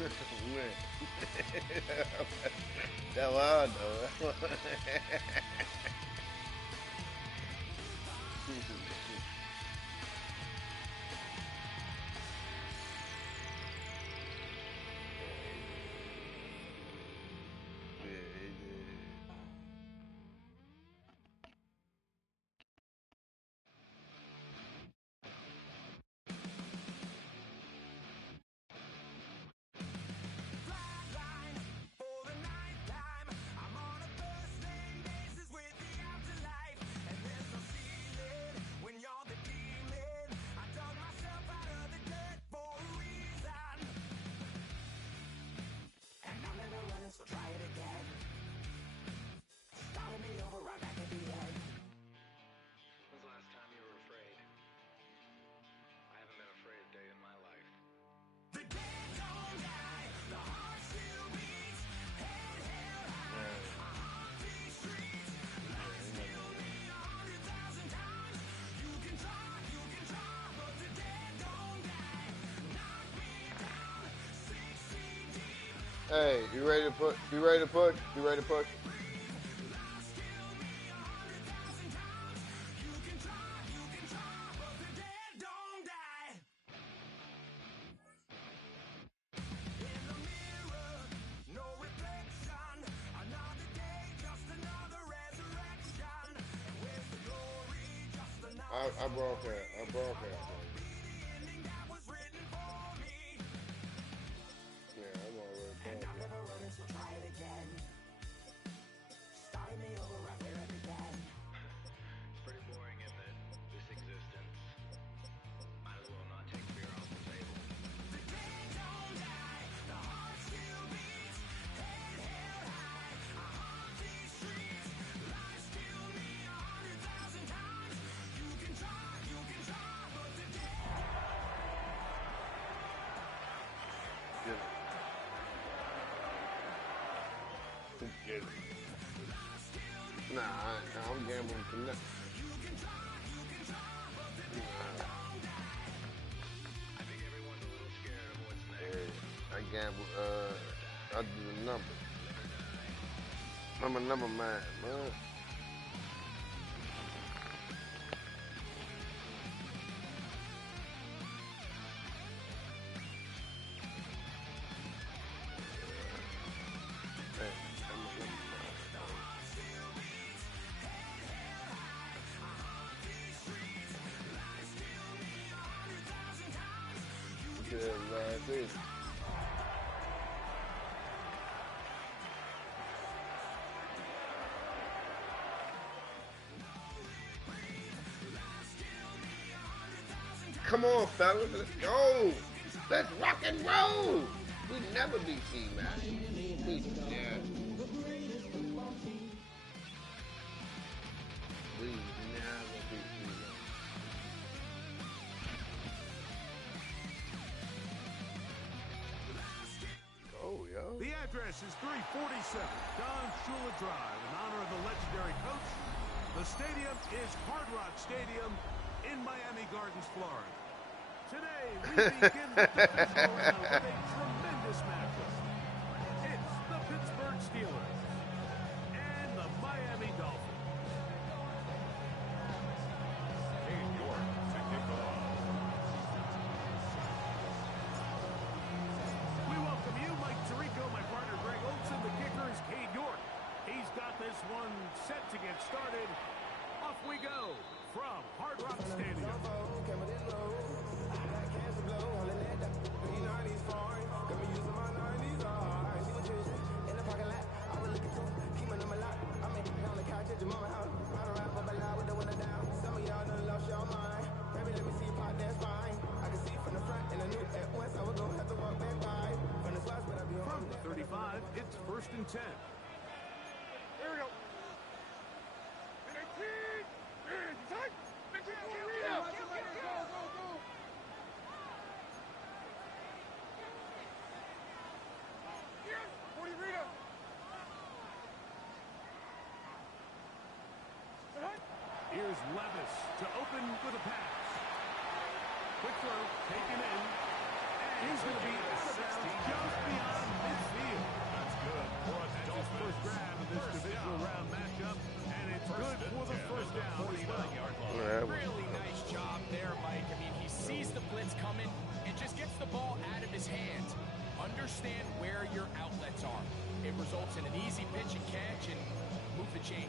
Man. That's wild though. Yeah, he did. When's the last time you were afraid? I haven't been afraid a day in my life. Hey, you ready to push? You ready to push? You ready to push? I broadcast. I broadcast. Yeah, I'm already broadcast. It's pretty boring, isn't it? This existence. Might as well not take fear off the table. Get it. Nah, I'm gambling for nothing. I think everyone's a little scared of what's next. I gamble, I do the number. I'm a number man, man. Hey, I'm a number man. Good last season. Come on, fellas, let's go. Let's rock and roll. We never beat C-Man. Yeah. We never beat C-Man. Oh, yo. The address is 347 Don Shula Drive in honor of the legendary coach. The stadium is Hard Rock Stadium in Miami Gardens, Florida. Today, we begin the divisional round with a tremendous matchup. It's the Pittsburgh Steelers and the Miami Dolphins. Cade York to kick off. We welcome you, Mike Tirico, my partner Greg Olson. The kicker is Cade York. He's got this one set to get started. Off we go from Hard Rock Stadium. From the 35, it's 1st and 10. Here we go. Here's Levis to open with a pass. Quick throw, taken in. And he's going to be out of bounds just understand where your outlets are. It results in an easy pitch and catch and move the chains.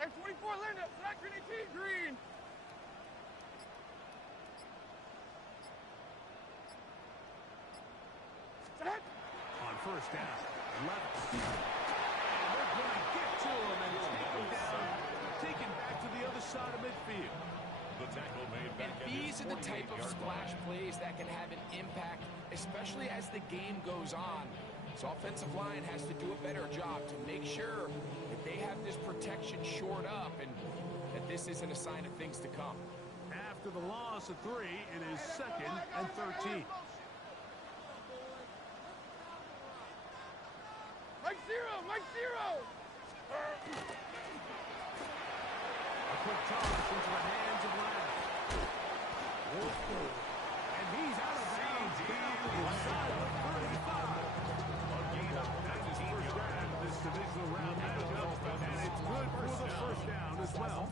Hey, 24 Linda, select green. Set. On first down, Levis. And they're going to get to him and take him down, taken back to the other side of midfield. The tackle made back And these are the type of splash plays that can have an impact, especially as the game goes on. So offensive line has to do a better job to make sure that they have this protection shored up and that this isn't a sign of things to come. After the loss of 3, it is 2nd and 13. Mike zero. A quick toss into the hands of Lamb. And he's out of bounds down inside the 35. That's his first down of this divisional round matchup, and it's good for the first down as well.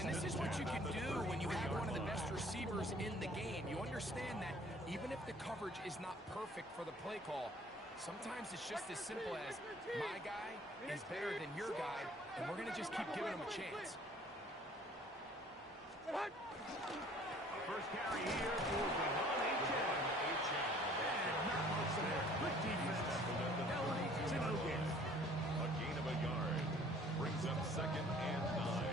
And this is what you can do when you have one of the best receivers in the game. You understand that even if the coverage is not perfect for the play call, sometimes it's just as simple as my guy is better than your guy, and we're going to just keep giving him a chance. First carry here for Devon Achane. And not much there. Good defense. Held to no gain. A gain of a yard brings up 2nd and 9.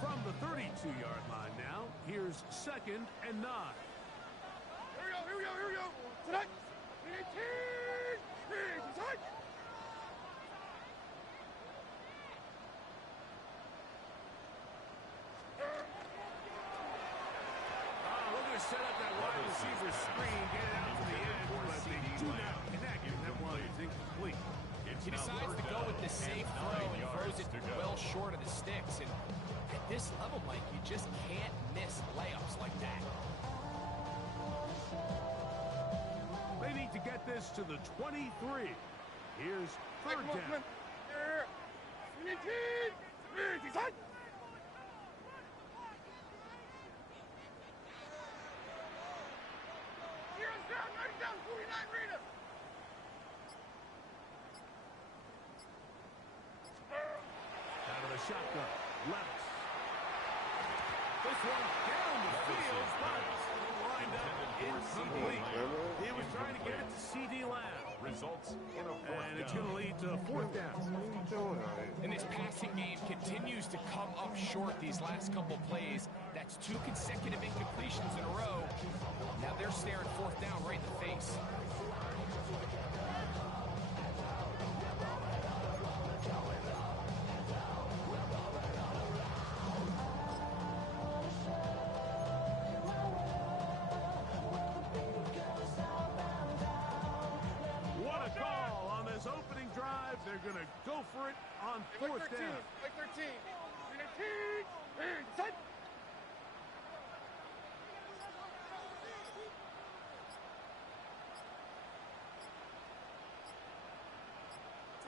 From the 32-yard line now, here's 2nd and 9. Here we go. Tonight. 18. Set. Looking to set up that wide receiver screen, get it out to the edge, but they do not connect, and that one is incomplete. He decides to go with the safe throw and throws it well short of the sticks. And at this level, Mike, you just can't miss layups like that. They need to get this to the 23. Here's 3rd down. Here. 18. Set. Down, 49 Rita. Out of the shotgun, Levis. This one down the field, but lined up incomplete. He was trying to get it to C.D. Lamb. Results in a 4th And it's going to lead to 4th down. And this passing game continues to come up short these last couple plays. That's 2 consecutive incompletions in a row. Now they're staring 4th down right in the face. What a call on this opening drive. They're going to go for it on 4th down. Like 13. 18. Set.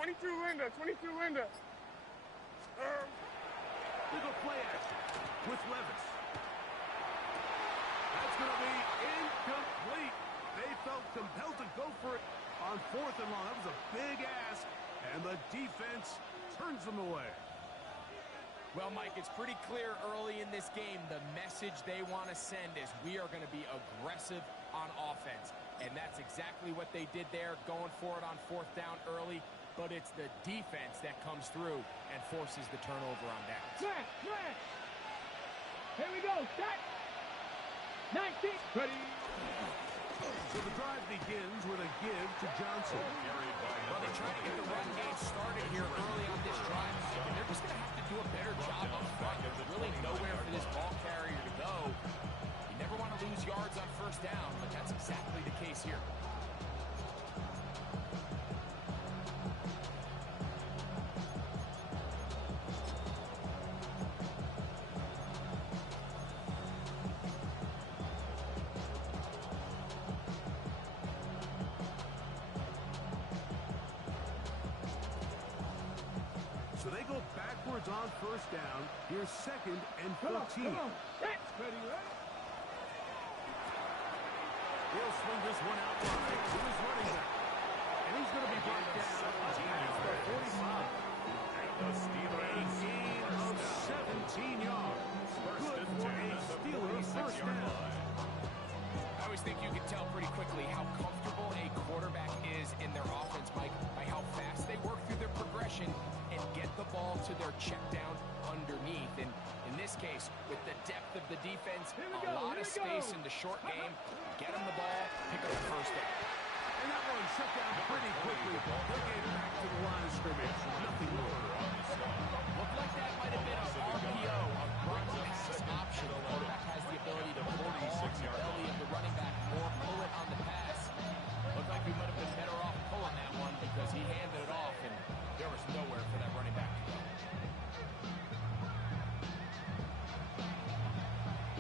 Twenty-two Linda. They go play action with Levis. That's going to be incomplete. They felt compelled to go for it on 4th and long. That was a big ask, and the defense turns them away. Well, Mike, it's pretty clear early in this game the message they want to send is we are going to be aggressive on offense. And that's exactly what they did there, going for it on 4th down early. But it's the defense that comes through and forces the turnover on downs. Clear. Here we go. Set. 19. Ready. So the drive begins with a give to Johnson. Well, they try to get the run game started here early on this drive, and they're just going to have to do a better job up front. There's really nowhere for this ball carrier to go. You never want to lose yards on 1st down, but that's exactly the case here. yards on first down. Here's second and 14. Come on. That's ready, right? He'll swing this one out wide to his running back. And he's going to be brought down up past the 45. The Steelers A gain of 17 yards. Good for a Steelers first down. I always think you can tell pretty quickly how comfortable a quarterback is in their offense, Mike, by how fast they work through their progression and get the ball to their check down underneath. And in this case, with the depth of the defense, a lot of space in the short game, get them the ball, pick up the first down. And that one shut down pretty quickly. They gave it back to the line of scrimmage. Nothing more. Looked like that might have been a RPO, a run pass option. The quarterback has the ability to put the ball in the belly of the running back or pull it on the pass. Looked like we might have been better off pulling that one because he handed it off and there was nowhere for that running back to go.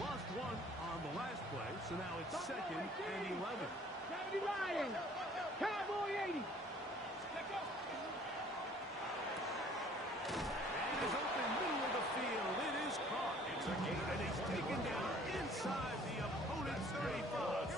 Lost one on the last play, so now it's second and 11. 70 Lions. Cowboy 80. Let's go. And is open middle of the field. It is caught. It's a gain. And he's taken down inside the opponent's 35.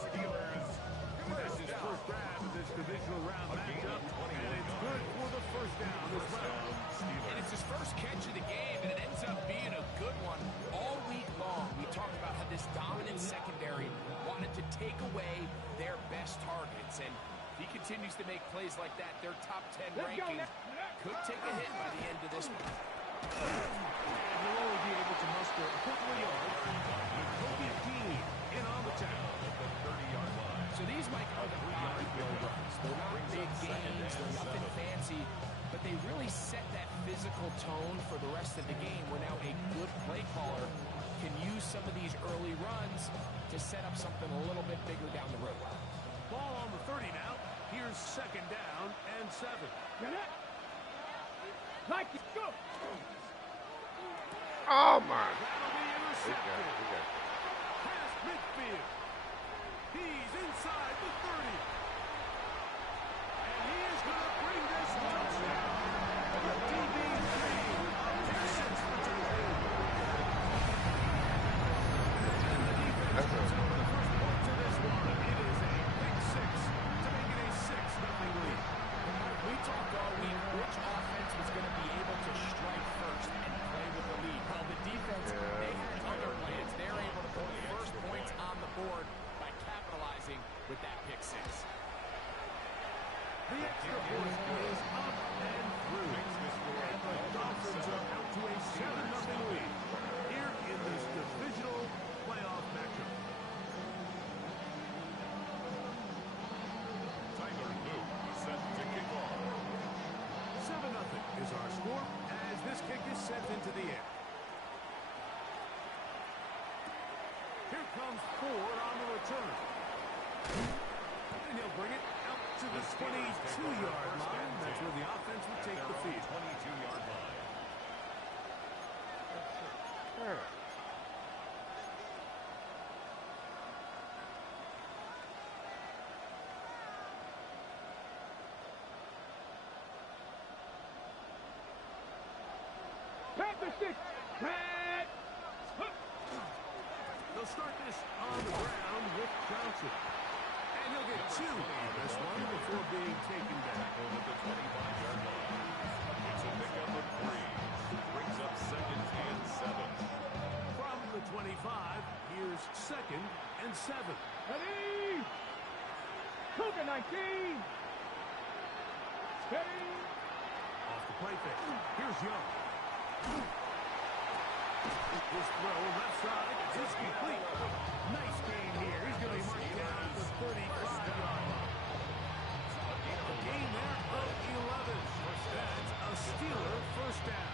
That's his first grab of this divisional round matchup. And it's good for the first down as well. And it's his first catch of the game, and it ends up being a good one. All week long, we talked about how this dominant secondary wanted to take away their best targets. And if he continues to make plays like that, their top 10 ranking could take a hit by the end of this one. And he'll only be able to muster a couple of yards. He'll be in on the tackle. So these, Mike, are the bodybuilder runs. They're not big gains, they're nothing fancy, but they really set that physical tone for the rest of the game where now a good play caller can use some of these early runs to set up something a little bit bigger down the road. Ball on the 30 now. Here's second down and 7. Get it. Like it. Go. Oh my. That'll be intercepted. We got Past midfield. He's inside the 30. And he is going to bring this touchdown. The DB3 of pick 6 for Tuesday. And the defense That's comes a- up with the first point to this one. It is a pick 6 to make it a 6-0 lead. We talked all week which offense was going to be able to strike first and play with the lead. Well, the defense, they had other plans. They're able to put the first points on the board by capitalizing with that pick 6. The extra point is up and through. And the Dolphins are out to a 7-0 lead here in this divisional playoff matchup. Tyler Luke set to kick off. 7-0 is our score as this kick is sent into the air. Here comes Ford on the return. And he'll bring it out to the 22-yard line. That's where the offense will take the field. 22-yard line. Panther 6. Pat. They'll start this on the ground with Johnson. And he'll get 2 on this one before being taken back. Over the 25-yard line. It's a pickup of 3. Brings up second and 7. From the 25, here's second and 7. Ready. Cougar 19. Steady. Off the play fake. Here's Young. His throw left side is complete. Nice gain here. He's going to be marked down at the 35-yard line. A gain there of 11. That's a Steeler first down.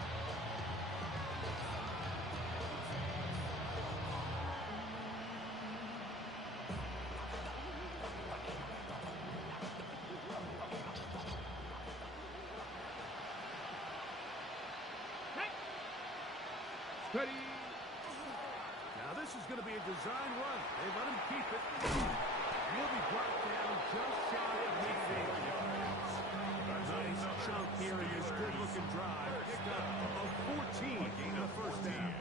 Steady. Now this is going to be a design run. They let him keep it. He'll be brought down just shy of midfield. A nice chunk here in this good-looking drive. Pick up of 14 in the first down.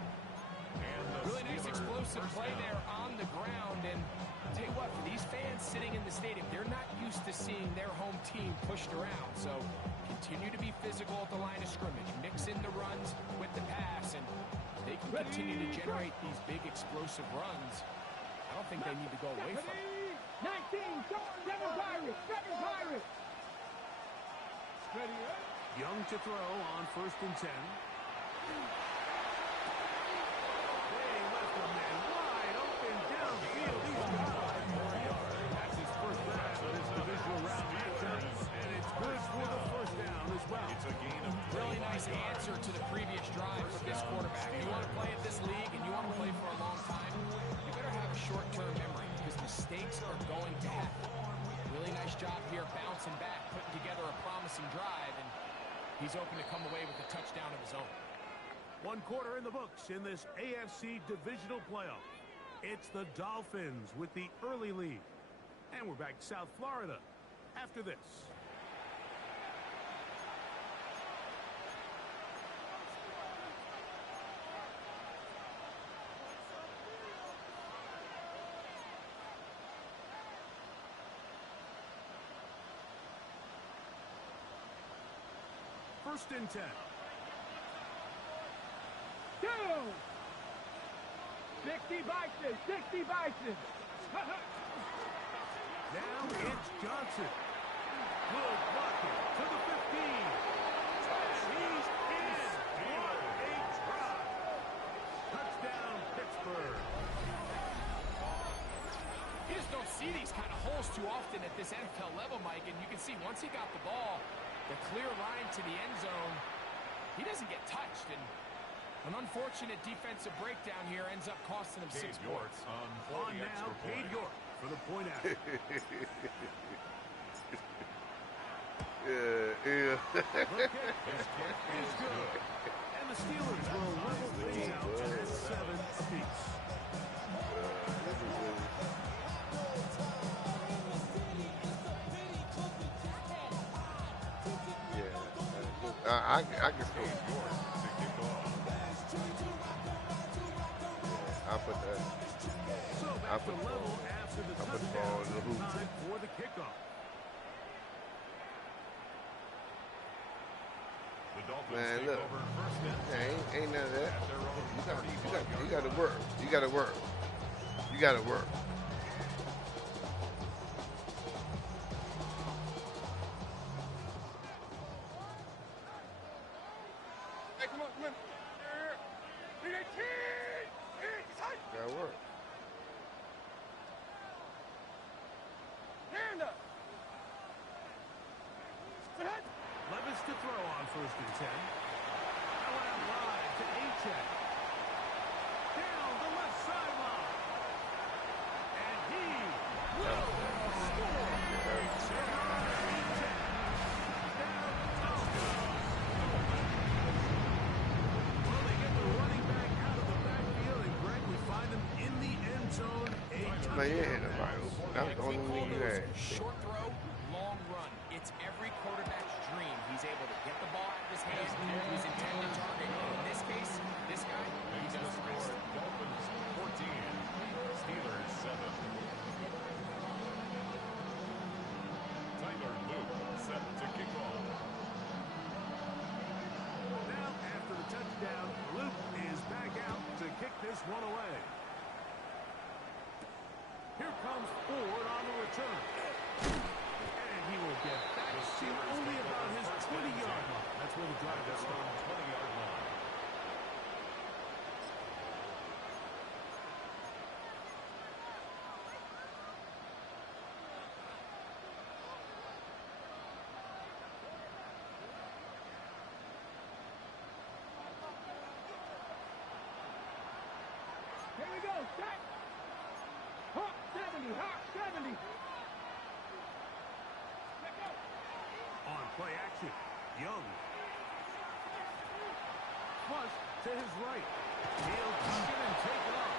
Really nice explosive play there on the ground. And I'll tell you what, for these fans sitting in the stadium, they're not used to seeing their home team pushed around. So continue to be physical at the line of scrimmage. Mix in the runs with the pass, and they can continue to generate these big explosive runs. I don't think they need to go away from it. 19, 7 Pirates, 7 Pirates. Ready, Young to throw on 1st and 10. They left a man wide open downfield. He's got 4 yards. That's his first down for this divisional round matchup, and it's good for the first down as well. It's a gain of Really nice answer to the previous drive from this quarterback. You want to play at this league and you want to play for a long time, you better have a short-term memory because mistakes are going to happen. Really nice job here bouncing back, putting together a promising drive, and he's open to come away with a touchdown of his own. 1 quarter in the books in this AFC divisional playoff. It's the Dolphins with the early lead. And we're back to South Florida after this. First and 10. 2. 60 Bison, 60 Bison. Now it's Johnson. Good blocking to the 15. He's in. What a try. Touchdown, Pittsburgh. You just don't see these kind of holes too often at this NFL level, Mike, and you can see once he got the ball, the clear line to the end zone, he doesn't get touched, and an unfortunate defensive breakdown here ends up costing him 6 points. On now, Cade York for the point out. Yeah. The kick is good. And the Steelers will level things out at 7 apiece. I can still. I'll put that. So back to level after the I'll put the ball in the hoop. Time for the kickoff. The Dolphins Man, take look. over first and Yeah, ain't none of that. at their own You got to work. You got to work. You got to work. Hey, come on, come on. Got to work. Hand up. Levis to throw on 1st and 10. Now out wide to A-Check. Down the left sideline. And he will score. Well, they get the running back out of the backfield, and Greg, we find him in the end zone. Man, you ain't hit nobody. That's the only thing you had. Short throw, long run. It's every quarterback's dream. He's able to get the ball out of his hands to his intended target. In this case, this guy, he does the rest. Dolphins 14, Steelers 7. Tyler Luke set to kick off. Now, after the touchdown, Luke is back out to kick this one away. Here comes Ford on the return. And he will get back to only about his 20-yard line. That's where the drive is started. 20-yard line. Here we go. Set. Hawk 70. Hawk 70. Let go. On play action, Young. Flush to his right. He'll tuck it and take it off.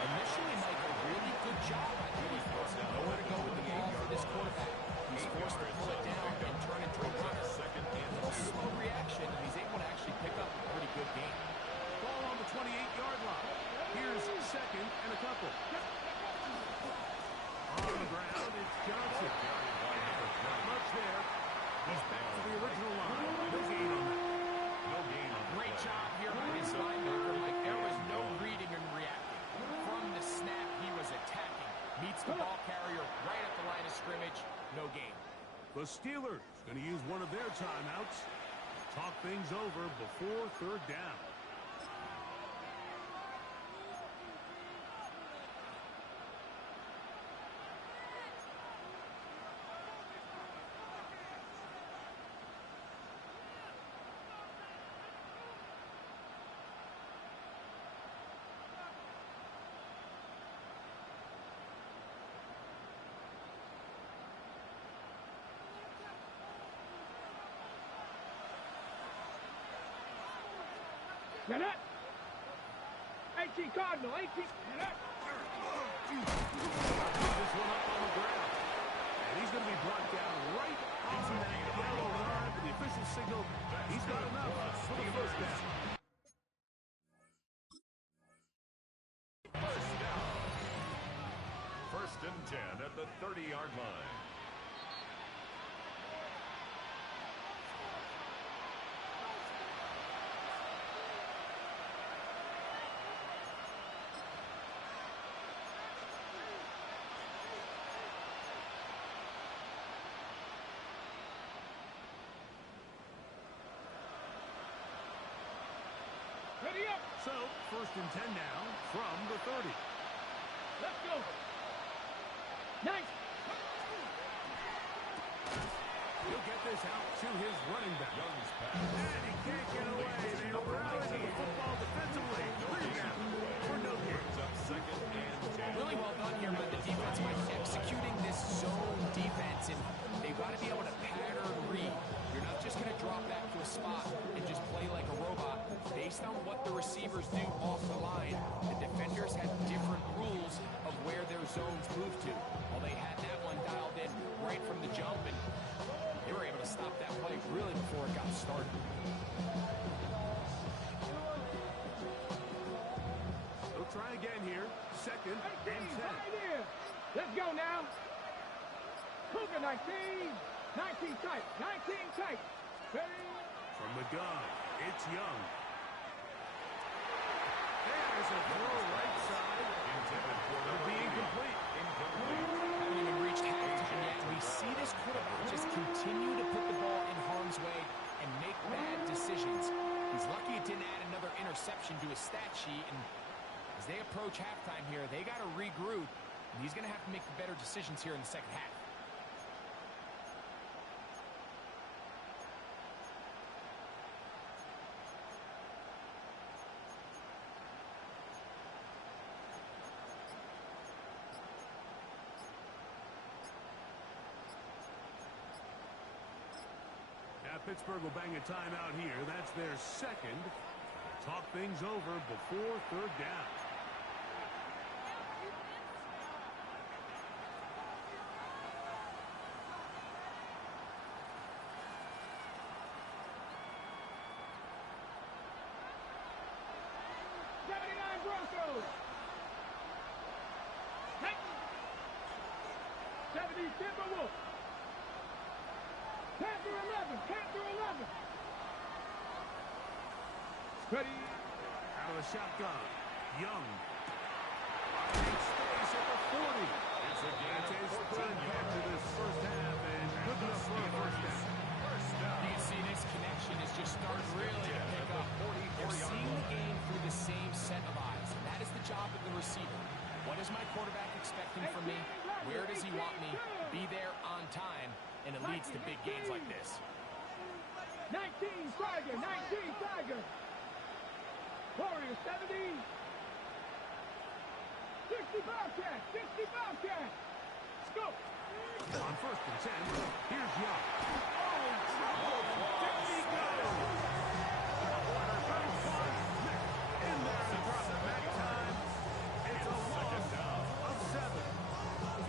Initially, Mike, a really good job by the defense. Nowhere to go with the ball for this quarterback. He's forced to pull it down and turn into a runner. Second and Little Steelers going to use one of their timeouts. Talk things over before third down. Get up. 18 Cardinal, 18. Get up. This one up on the ground. And he's going to be brought down right on that yellow line. The official signal, he's got enough for the first down. First down. First and 10 at the 30-yard line. Ready up. So, first and 10 now from the 30. Let's go. Nice. He'll get this out to his running back. Young's pass. And he can't get away. They rally to the football defensively. Rebound for no gain. Brings up second and 10. Really well done here by the defense by executing this zone defense, and they've got to be able to pattern read. You're not just going to drop back to a spot and just play like a robot. Based on what the receivers do off the line, the defenders have different rules of where their zones move to. Well, they had that one dialed in right from the jump, and they were able to stop that play really before it got started. They'll try again here. Second and 10. Right here. Let's go now. Cougar 19. 19 tight. 19 tight. Ready? From the gun, it's Young. There's a throw right side. Intended for It'll be incomplete. Haven't even reached halftime yet. We see this quarterback just continue to put the ball in harm's way and make bad decisions. He's lucky it didn't add another interception to his stat sheet, and as they approach halftime here, they got to regroup, and he's going to have to make the better decisions here in the second half. Now Pittsburgh will bang a timeout here. That's their second. Talk things over before third down. Broncos. 70 Timberwolves. Panther 11. Panther 11. Ready. Out of the shotgun. Young. Finding space at the 40. It's a gain That's of his 14 third catch of this first half, and good enough for a first down. First down. You can see this connection is just starting really to pick up. They're seeing the game through the same set of eyes. That is the job of the receiver. What is my quarterback expecting from me? Where does he want me? Be there on time, and it leads to big gains like this. 19 Tiger. 19 Tiger. Warrior 70. 60 Bobcat. 60 Bobcat. Let's go. On first and 10, here's Young. Oh, there he goes. In there to drop it back time. It's a loss of 7.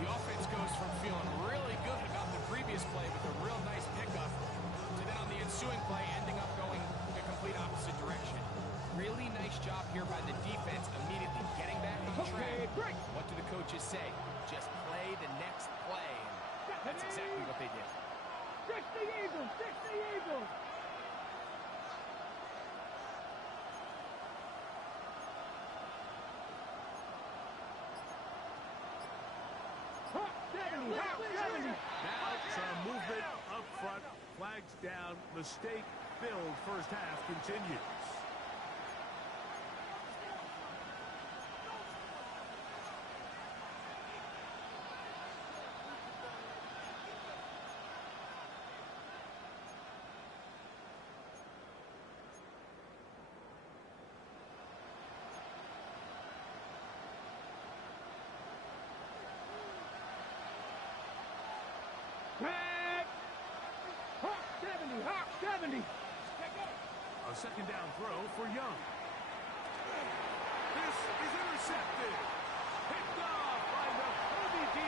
The offense goes from feeling really good about the previous play with a real nice pickup to then on the ensuing play ending up going the complete opposite direction. Really nice job here by the defense immediately getting back on track. Great. What do the coaches say? Just play the next play. And that's exactly what they did. 60 Eagles. 60 Eagles. Hot 70. Hot 70. Now some movement up front. Flags down. Mistake-filled first half continues. Back. Hawk 70. Hawk 70. A second down throw for Young. This is intercepted. Picked off by the Kobe D.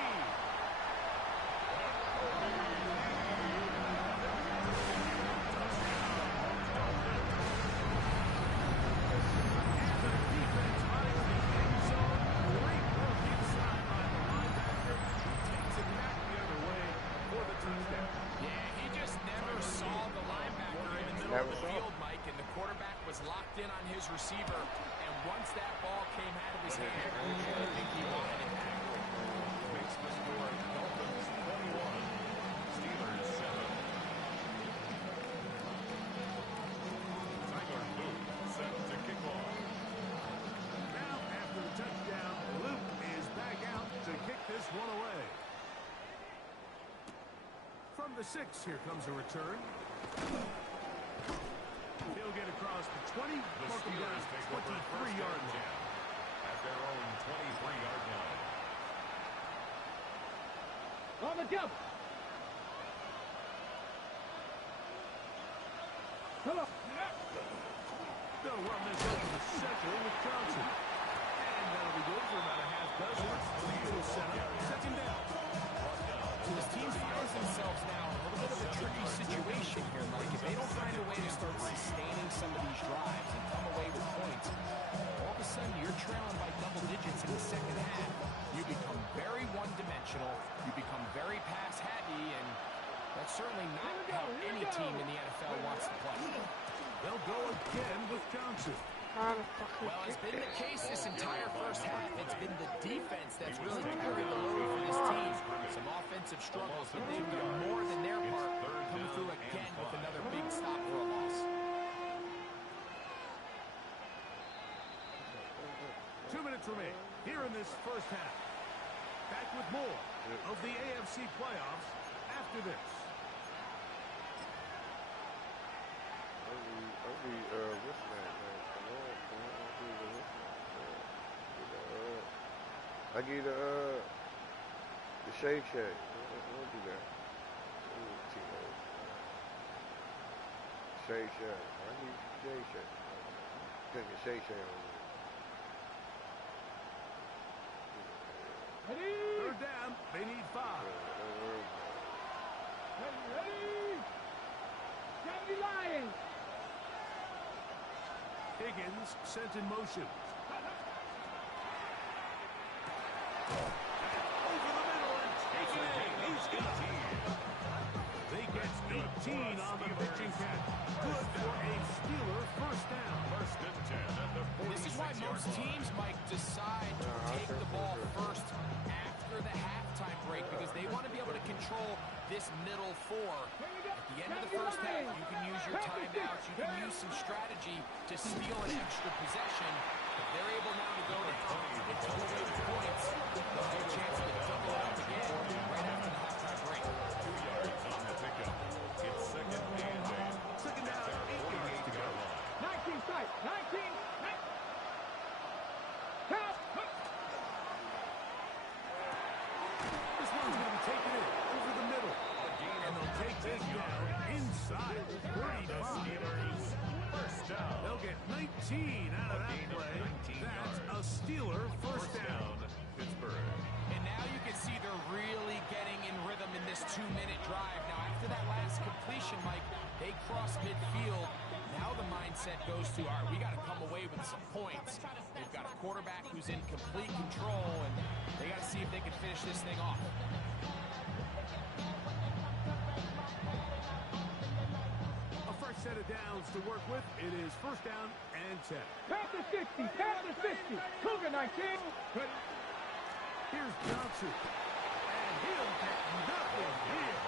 And the defense finds the end zone. Great work inside by the linebacker. Takes it back the other way for the touchdown. Yeah, he just never saw the linebacker in the middle of the field, Mike, and the quarterback was locked in on his receiver, and once that ball came out of his hand, I think he wanted it back. Makes the score Dolphins 21, Steelers 7. Tyler Luke set to kick off. Now, after the touchdown, Luke is back out to kick this one away. From the 6, here comes a return. He'll get across the 20. The Mark him down Steelers take over first 23-yard and line. 10 at their own 23-yard line. On the double. Come on. They'll run this over the center with Johnson. And that'll be good for about a half dozen. He'll set up second down. So this team finds themselves now in a little bit of a tricky situation here, Mike. If they don't find a way to start sustaining some of these drives and come away with points, all of a sudden you're trailing by double digits in the second half. You become very one-dimensional. You become very pass-happy, and that's certainly not how any team in the NFL wants to play. They'll go again with Johnson. Well, it's been the case this entire first half. It's been the defense that's really carried the load for this team. Some offensive struggles, but they've done more than their part, coming through again with another big stop for a loss. 2 minutes remain here in this first half. Back with more of the AFC playoffs after this. What's that, man? I give the Shake Shack. We'll do that. Shake Shack. I need Shake Shack. Take the Shake Shack on Ready? Third down, they need 5. Ready? 70 Lions. Higgins sent in motion. Over the middle and taken in. He's got it. They get 18 on the pitching catch. Good for a Steeler first down. First and 10 at the 46-yard line. This is why most teams, Mike, decide to take the ball first after the halftime break because they want to be able to control this middle 4. At the end of the first half, you can use your timeouts, you can use some strategy to steal an extra possession. If they're able now to go down and come away with points, they'll have a chance to double it up again right after the halftime break. 2 yards on the pickup. It's second and 8. Second down, 8 yards to go. 19 tight. 19. Count. This one's going to be taken in over the middle. And they'll take this down inside the 35. First down. They'll get 19 out of that play. That's a Steeler first down. Pittsburgh. And now you can see they're really getting in rhythm in this 2-minute drive. Now, after that last completion, Mike, they cross midfield. Now the mindset goes to, all right, we got to come away with some points. They've got a quarterback who's in complete control, and they got to see if they can finish this thing off. A fresh set of downs to work with. It is first down and 10. Count to 60. Count to 60. Cougar 19. Here's Johnson. And he'll get nothing here.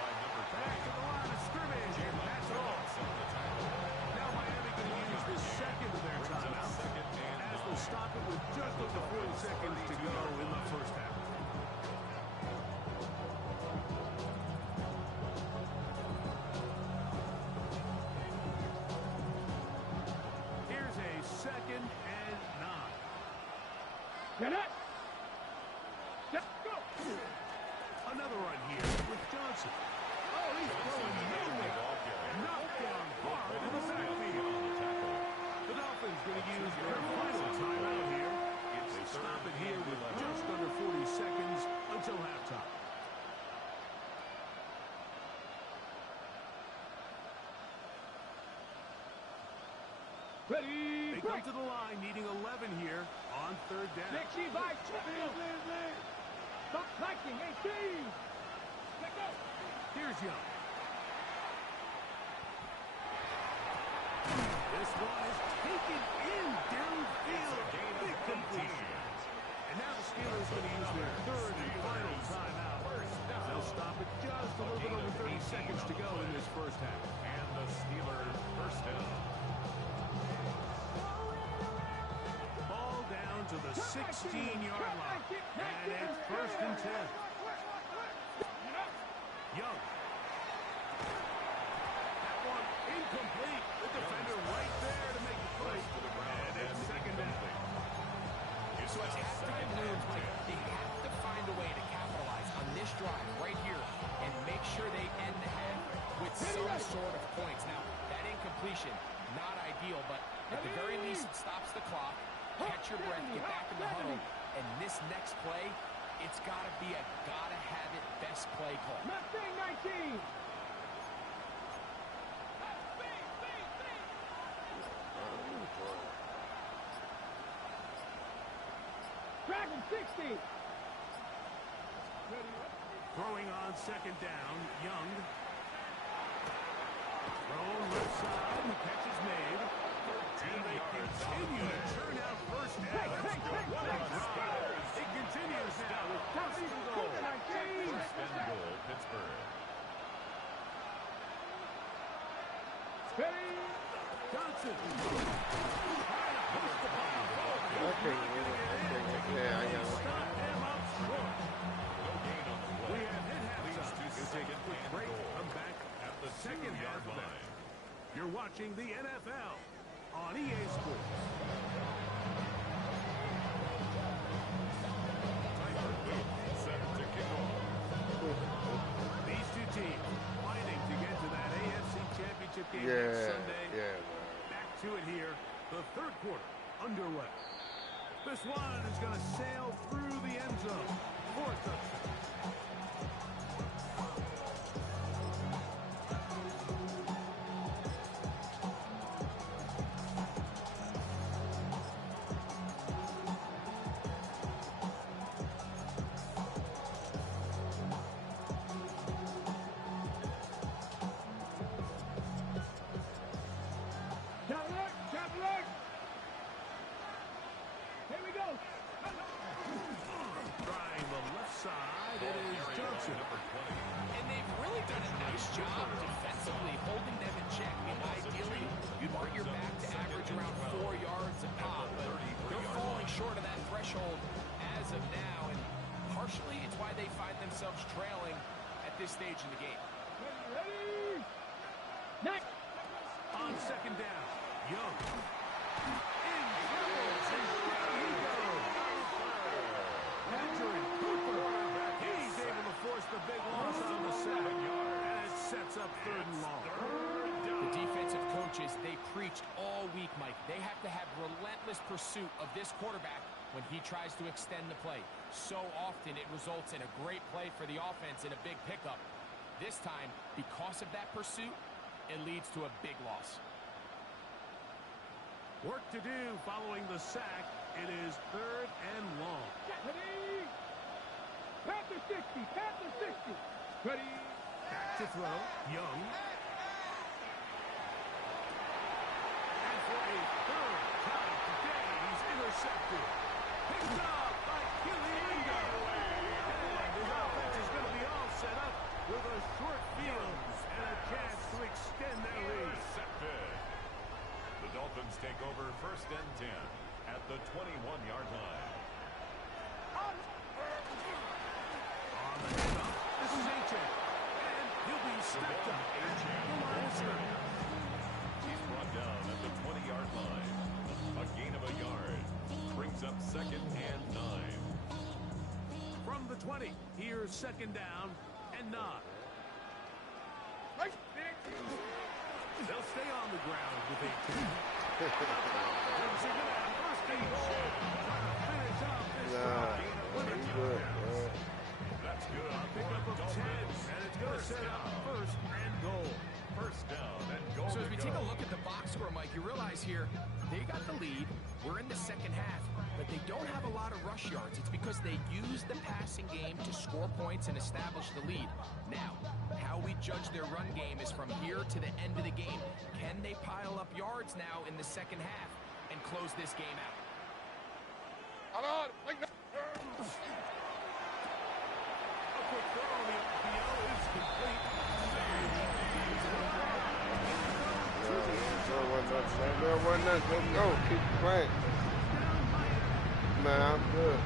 Back to the line of scrimmage. Get it. Let's go. Another run here with Johnson. Oh, he's going nowhere. Knocked down hard in the backfield. The Dolphins going to use their final timeout here. They stop it here with just under 40 seconds until halftime. Ready. They come to the line needing 11 here on third down. 60 by 2. Stop connecting. 18. Let go. Here's Young. This one is taken in downfield. Big completion. And now the Steelers going to use their third and final timeout. They'll stop it just a little bit over 30 seconds to go in this first half. And the Steelers first down. Ball down to the 16-yard line. And it's first and 10. Young. That one incomplete. The defender right there to make the play. And it's second down. So as halftime looms, they have to find a way to capitalize on this drive right here and make sure they end the half with some sort of points. Now, that incompletion, not ideal, but at the very least, it stops the clock. Catch your breath, get back in the huddle, and this next play, it's got to be a gotta-have-it best play call. Mustang 19. Dragon 60. Throwing on second down, Young. Thrown left side, the catch is made. And they continue to turn out first down. What a drive. It continues now with first and goal. First and goal, Pittsburgh. Ready. Johnson. Yeah, I got it. Stop him up short. No gain on the We play. have hit halftime. Leads to We'll take a second quick and break. goal. Come back At the second half 2-yard of that. line. You're watching the NFL on EA Sports. Tyler Boone set to kick off. These two teams fighting to get to that AFC Championship game Yeah, next Sunday. yeah, man. Back to it here. The third quarter underway. This one is going to sail through the end zone for a touchdown. Cadillac. Here we go. Trying the left side, it is Johnson. Number 20. And they've really done a nice job defensively holding them in check. I mean, ideally, you'd want your back to average around 4 yards a pop, but they're falling short of that threshold as of now, and partially it's why they find themselves trailing at this stage in the game. Ready. Next. On second down, Young. In trouble, and down he goes. Patrick Cooper. He's able to force the big loss on the sack. And it sets up third and long. The defensive coaches, they preached all week, Mike. They have to have relentless pursuit of this quarterback when he tries to extend the play. So often it results in a great play for the offense and a big pickup. This time, because of that pursuit, it leads to a big loss. Work to do following the sack. It is third and long. Ready. Panther 60. Panther 60. Ready. Back to throw, Young. And for a third time today, he's intercepted. Picked up by Kilianga. And his offense is going to be all set up with a short field and a chance to extend their lead. Intercepted. The Dolphins take over first and 10 at the 21-yard line. On the handoff, this is H.A. And he'll be stepped up at the line of scrimmage. He's brought down at the 20-yard line. A gain of a yard brings up Second and 9. From the 20, here's second down and 9. They'll stay on the ground with 18. That's good. Pick up of 10, and it's going to set up first and goal. First down and goal. So as we take a look at the box score, Mike, you realize here they got the lead. We're in the second half, but they don't have a lot of rush yards. It's because they use the passing game to score points and establish the lead. Now, how we judge their run game is from here to the end of the game. Can they pile up yards now in the second half and close this game out? A quick throw on the RPO is complete. Let's go. Keep playing. Man, I'm good.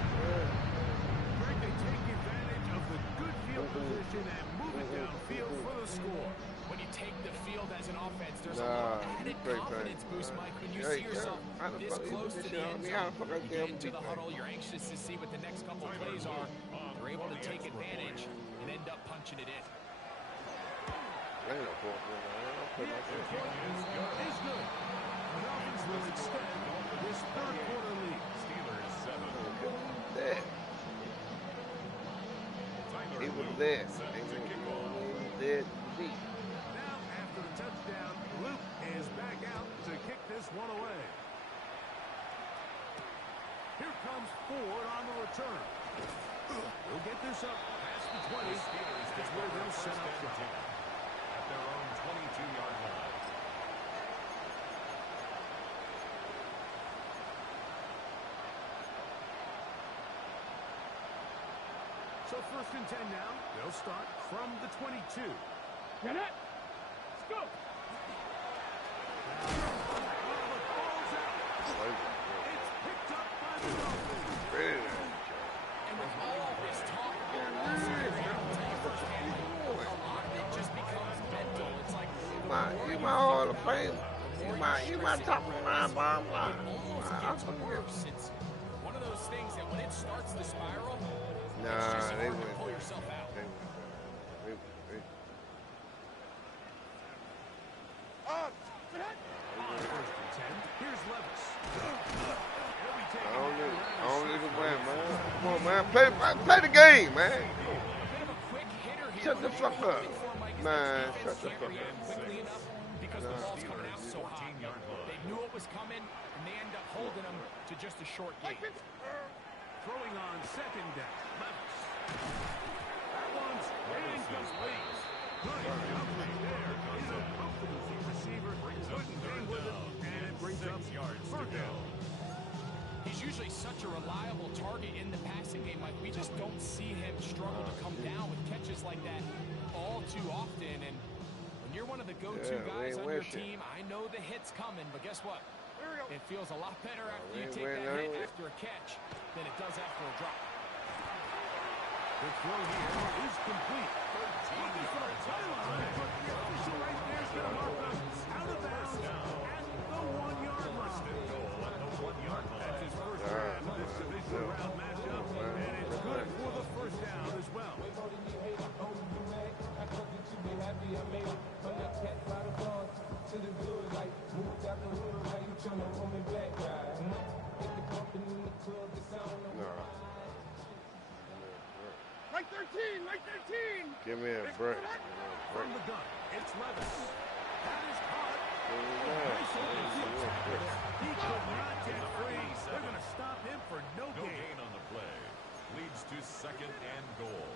Greg, they take advantage of the good field position and move it downfield for the score. When you take the field as an offense, there's a little added confidence boost, Mike. When you see yourself this close to the end zone, you get into the huddle, you're anxious to see what the next couple plays are. They're able to take advantage and end up punching it in. It's good. The Dolphins will extend this third quarter lead. Steelers 7. He was there. There. Now, after the touchdown, Luke is back out to kick this one away. Here comes Ford on the return. He'll get this up past the 20. That's where they'll set up shop. At their own 22-yard line. So first and 10 now. They'll start from the 22. Get it. Let's go. It's picked up by the Dolphins. And with all this talk about loss of your firsthand, a lot of it just becomes mental. It's like You my Hall of Fame. You my top of my bomb line. almost gets worse. It's one of those things that when it starts the spiral, it's Nah, just they hard to went. pull yourself out. First and 10. Here's Levis. I don't need to win, man. Come on, man. Play the game, man. A bit of a quick hitter here. Shut the fuck up. Man, shut the fuck React up. quickly enough because the ball's coming out so hot. They knew it was coming, and they end up holding them to just a short gain. Throwing on second down. Levis. That one's incomplete. Good coverage there. He's a comfortable receiver. Couldn't hang with it, and it brings up third down. He's usually such a reliable target in the passing game. Like, we just don't see him struggle to come down with catches like that all too often. And when you're one of the go-to guys on your team, I know the hit's coming, but guess what? It feels a lot better after you take that hit after a catch than it does after a drop. The throw here is complete. Looking for a pylon, but the official right there is going to mark us out of bounds at the 1-yard line. That's his first round of this divisional round matchup, and it's good for the first down as well. Right 13, right 13. Give me a break. From the gun, it's Levis. That is caught. He could not get free. They're going to stop him for no No gain. gain on the play. Leads to second and goal.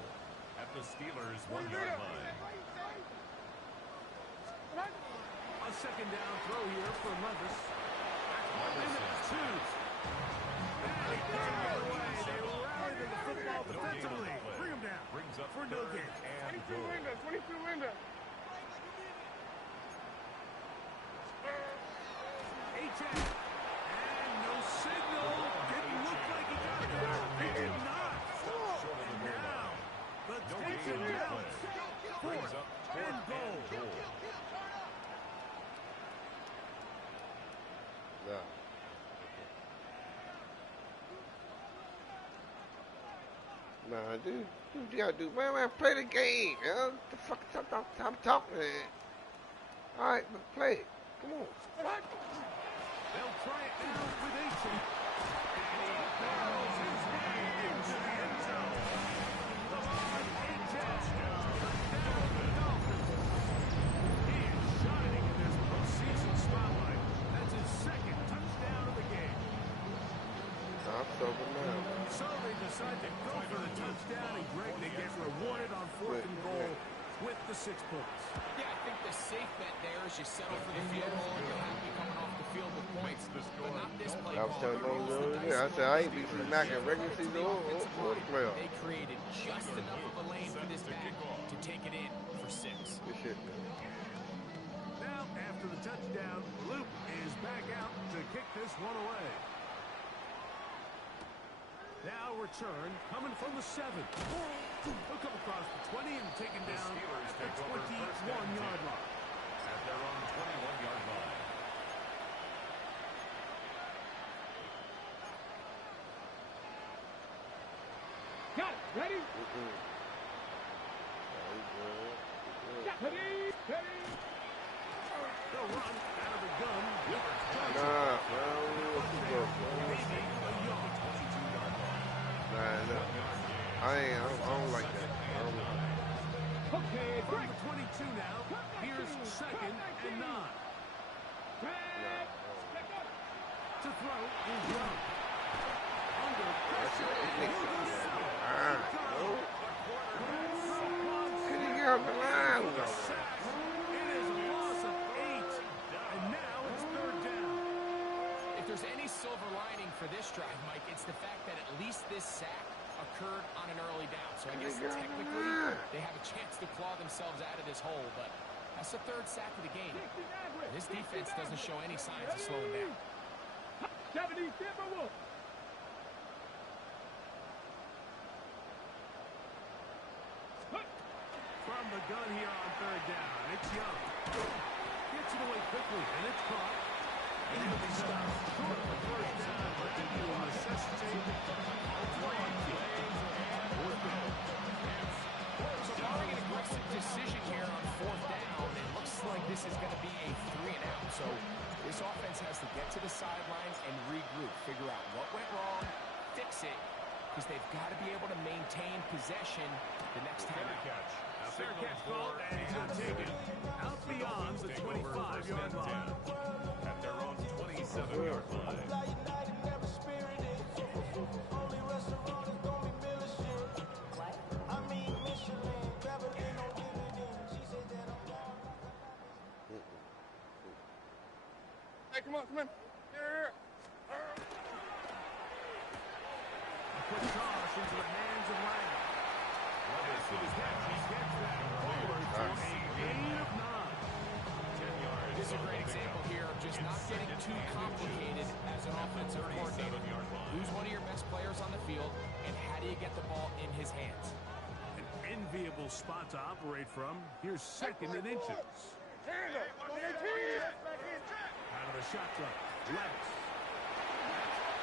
At the Steelers' 1-yard line. A second down throw here for Levis. That's 1 minute 2. And he gets it all the way. They rally to the football defensively. Bring him down. Brings up For no third gain. and 22 goal. Linda, 22 Linda. A-check. And no signal. Didn't look like he got it. He did not. Now, the tension mounts. Brings up fourth and goal. Nah, dude, you gotta do, man, play the game, man. The fuck, stop talking, man. All right, but play it. Come on. They'll try it now with Aiton. And he barrels his way into the end zone. Lamar Aiton, touchdown the Dolphins. He is shining in this postseason spotlight. That's his second touchdown of the game. I'm sober now. So they decide to go for the touchdown, and Greg, they get rewarded on 4th and goal with the 6 points. Yeah, I think the safe bet there is you settle for the field goal and you're happy coming off the field with points. But not this play I was call. telling them the other day, I said, I ain't beat some Mac in regular season or the playoffs. They created just enough of a lane for this back to take it in for 6. Good shit, man. Now, after the touchdown, Luke is back out to kick this one away. Now return, coming from the 7. He'll come across the 20 and taken down at the 21-yard line. At their own 21-yard line. Got it. Ready? Ready? Ready? They'll run out of the gun. Nah, I don't like that. Okay, From break. the 22 now, here's 2nd and 9. To throw is Young. Under pressure. Can you get off the line? It is a loss of 8. And now it's 3rd down. If there's any silver lining for this drive, Mike, it's the fact that at least this sack occurred on an early down. So I guess technically they have a chance to claw themselves out of this hole, but that's the 3rd sack of the game. This defense doesn't show any signs of slowing down. 70 Timberwolves. From the gun here on 3rd down, it's Young. Gets it away quickly, and it's caught. And he'll be stopped short of the 1st down, but it will necessitate a play. 4th down. So barring an aggressive decision here on 4th down, it looks like this is going to be a 3-and-out. So this offense has to get to the sidelines and regroup, figure out what went wrong, fix it, because they've got to be able to maintain possession the next time out. Fair catch called, and he's going to take it out beyond the 25-yard line. At their own 27-yard line. Hey, come on, come on. Here. A quick toss into the hands of Lang. Pass to his head. He gets that forward to a gain of 9. 10 yards. This is a great example here of just not getting too complicated as an offensive coordinator. Who's one of your best players on the field, and how do you get the ball in his hands? An enviable spot to operate from. Here's 2nd and inches. Out of the shotgun. Levis.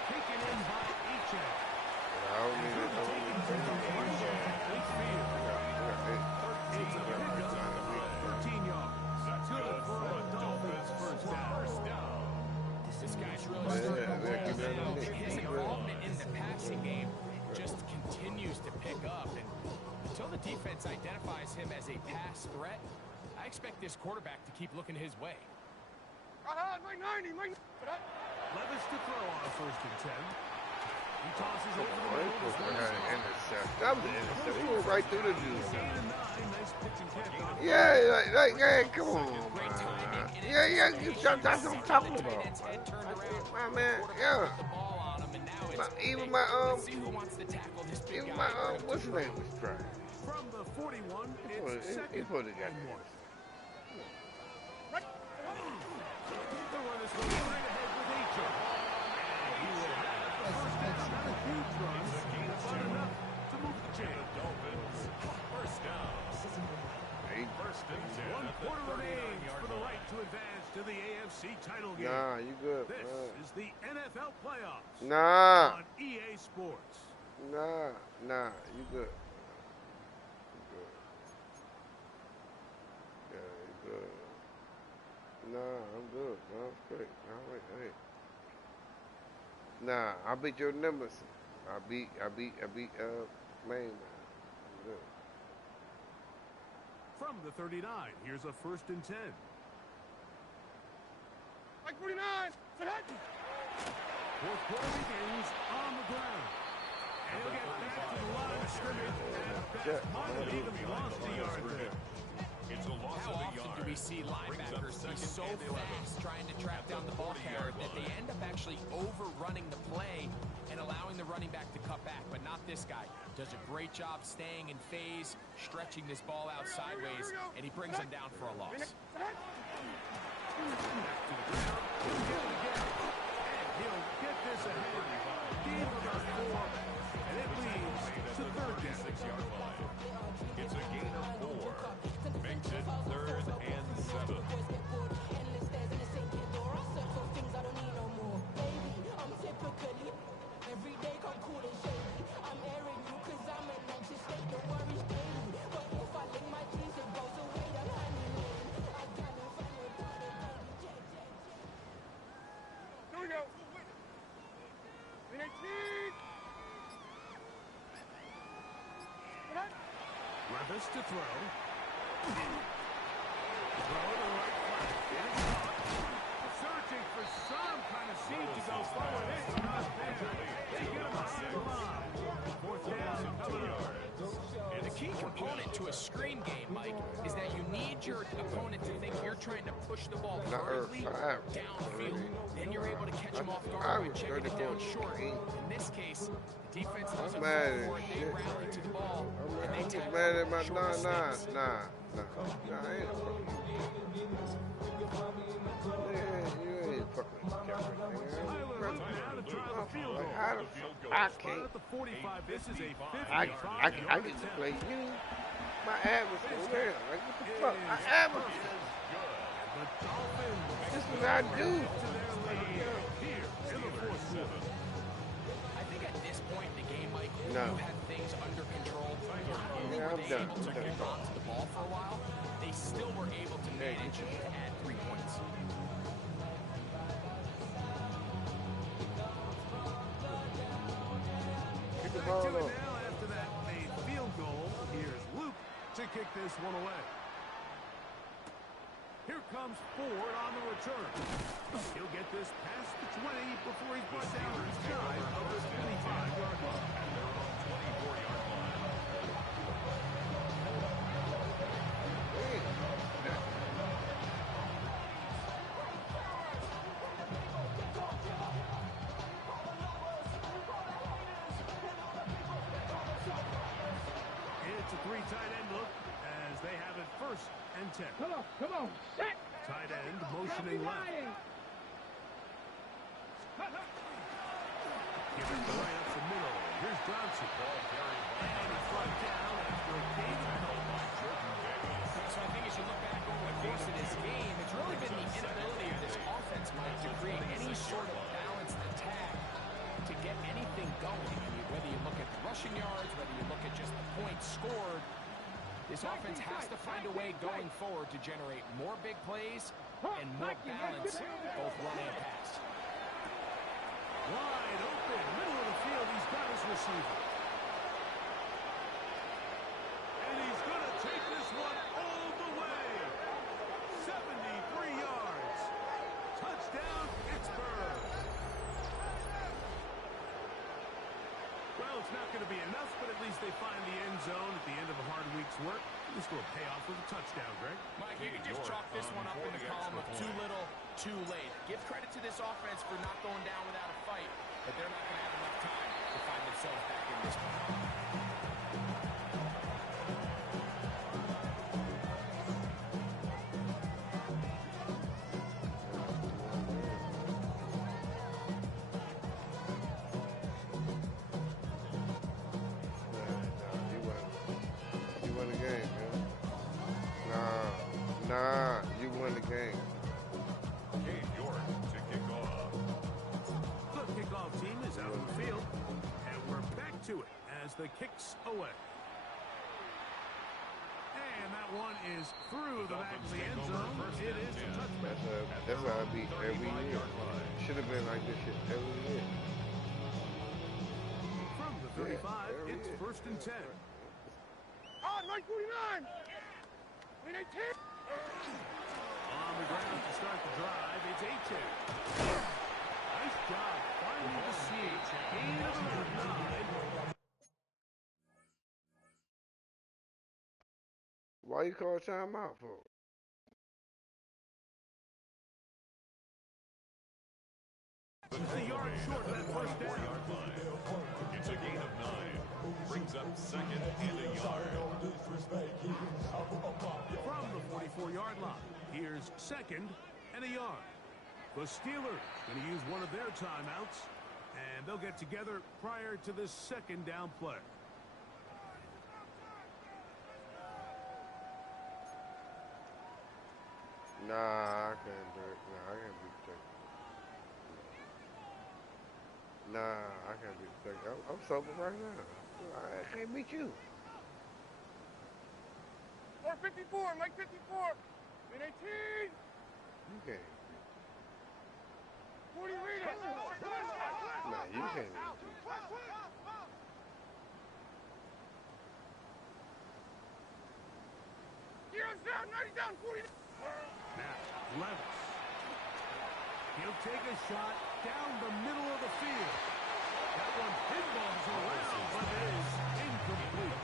Taken in by Aiton. I don't need it. It's a pickup of 13 yards. Good for a Dolphins 1st down. This guy's really starting to roll. His involvement in the passing game just continues to pick up. And until the defense identifies him as a pass threat, I expect this quarterback to keep looking his way. Levis to throw on 1st and 10. He tosses over the middle. That was an intercept. He went right through the dude. Gain of 9. Nice pitch and catch on. Yeah, come on, man. Yeah, that's what I'm talking about. My man, yeah. Even my, what's his name was trying. From the 41, it's 2nd He put it and together. 1. The run is going straight ahead with Aiton. And he will have the 1st down. Not a huge run, but enough to move the chain. Dolphins. 1st down. 1st and 10. 1 quarter remains for the right to advance to the AFC title game. Nah, you good, This man. is the NFL playoffs Nah, on EA Sports. Nah, you good. You good. Yeah, you good. Nah, I'm good. No, I'm straight. All right, hey. Nah, I beat your nemesis. I beat, main man. I'm good. From the 39, here's a 1st and 10. Like 49. Fourth quarter begins on the ground. And he'll get back to the line of scrimmage, and that might have even lost the yard there. It's a loss How of a often yard. do we see linebackers be so fast trying to track down the ball carrier that they end up actually overrunning the play and allowing the running back to cut back? But not this guy. Does a great job staying in phase, stretching this ball out sideways, and he brings him down for a loss. He'll get this ahead. Gain of about 4, and it leads to 3rd down. 36-yard line. It's a gain of 4. Makes it 3rd and 7. Here we go. 18. Levis to throw. Throw to the right flank. And it's caught. Searching for some kind of seed to go forward. It's not there. They get him behind the line. 4th down, coming up. The key component to a screen game, Mike, is that you need your opponent to think you're trying to push the ball vertically downfield. Then you're able to catch them off guard by checking it down short. In this case, the defense doesn't fall for it. They rally to the ball, and they tackle mad at my short mistakes. I ain't fucking. Man, you ain't fucking Kevin, man. Tyler Hook now to try the field goal. I can't. At the 45, this is a 50-yard I get to play you. My average is there. Like, what the fuck? My average. The Dolphins This is what I do. to their lead here in the 4th quarter. I think at this point in the game, Mike, when No. you had things under control, not only Yeah, were I'm they done. able to hold on to the ball for a while, they still were able to manage to add 3 points. Get the Back ball to it on. now after that made field goal. Here's Luke to kick this one away. Here comes Ford on the return. He'll get this past the 20 before he's brought down inside of the 25-yard line. It's a 3 tight end look as they have it 1st and 10. Come on. Set. Tight end motioning left. Give it to right up the middle. Here's Johnson. And it's brought down after a gain of 9. So I think as you look back over the course of this game, it's really been the inability of this offense, Mike, to create any sort of balanced attack to get anything going. I mean, whether you look at the rushing yards, whether you look at just the points scored, this offense has to find a way going forward to generate more big plays and more balance, both running and pass. Wide open, middle of the field. He's got his receiver. And he's going to take this one all the way. 73 yards. Touchdown, Pittsburgh. Well, it's not going to be enough, but at least they find the end zone at the end of a hard week's work. This will pay off with a touchdown, Greg. Mike, you can just chalk this one up in the column of too little, too late. Give credit to this offense for not going down without a fight, but they're not going to have enough time to find themselves back in this one. You won the game, man. Nah, you won the game. Gabe York to kick off. The kickoff team is out on the field, and we're back to it. the kicks away. And that one is through the back of the end zone. It is a touchback. That's how it be every year. Should have been like this shit every year. From the 35, it's first and 10. On, Mike 49! We need 10! On the ground to start the drive, it's H.A. Nice job finding the seam. Gain of about 9. Why you call timeout for? A yard short of that first down. It's a gain of 9. Brings up second and a yard. From the 44-yard line, here's second and a yard. The Steelers going to use one of their timeouts, and they'll get together prior to this second down play. Nah, I can't do it. Nah, I can't be protected. Nah, I can't be protected. I'm sober right now. I can't beat you. 454, Mike 54! We need 18! You can't. 40 read it! Nah, you can't even do it. Zero's down, 90 down, 40 down! Now, Levis. He'll take a shot down the middle of the field. That one pinballs around, but it is incomplete.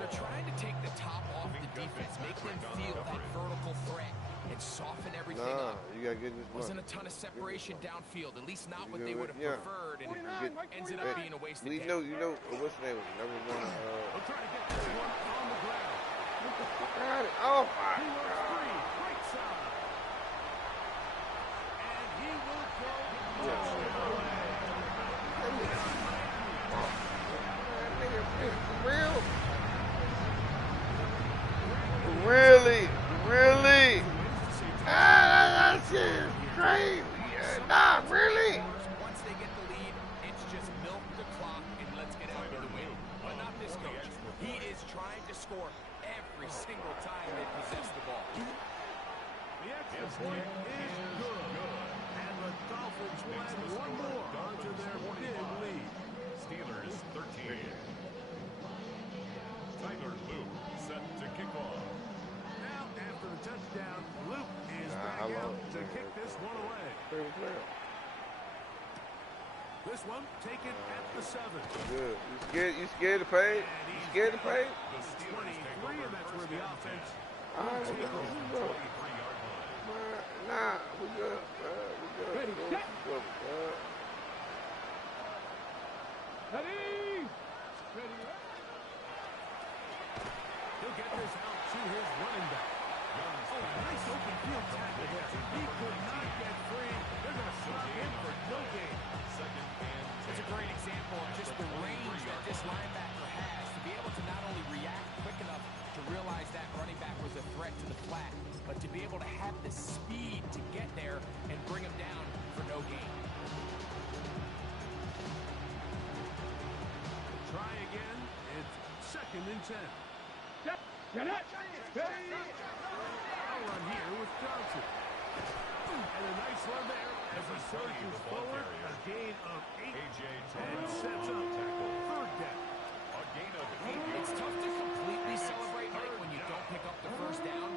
They're trying to take the top off the defense, make them feel that vertical threat, and soften everything Nah, up. you gotta get this one. Wasn't a ton of separation downfield, at least not what You they know would what? have Yeah. preferred, and 49, it Mike ended 49. up being a waste of You game. know, what's the name of it? Number one, We'll try to get this one on the ground. what the fuck out of it? Oh my He works God. free, right side. And he will go Yeah. all the way. That nigga, for real? Really? Really? Ah, that shit is crazy. Nah, really? Once they get the lead, it's just milk the clock and let's get out of the win. But not this coach. He is trying to score every single time they possess the ball. The extra point is good. And the Dolphins will add one more onto their big lead. Steelers 13. Tyler Luke set to kick off. Now, after the touchdown, Luke is Nah, back I love out it. to kick this one away. Favorite player. This one taken at the 7. Good. You scared to pay? You scared to pay? The Steelers take 23, over and that's where first the and offense 10. All right, will take over. we good. 23-yard line. Nah, we good. We good. Ready, Go, set. go, Ready! Ready! He'll get this out to his running back. Oh, nice open field tackle there. He could not get free. They're going to stop him for no gain. Second and 10. It's a great example of just the range that this linebacker has to be able to not only react quick enough to realize that running back was a threat to the flat, but to be able to have the speed to get there and bring him down for no gain. Try again. It's second and 10. Get it! Ready! I'll run here with Johnson. And a nice run there as he surges forward. A gain of 8 A.J. and Terrell sets on up the tackle. third down. A gain of 8 It's yards. tough to completely celebrate, Mike, when you don't pick up the first down,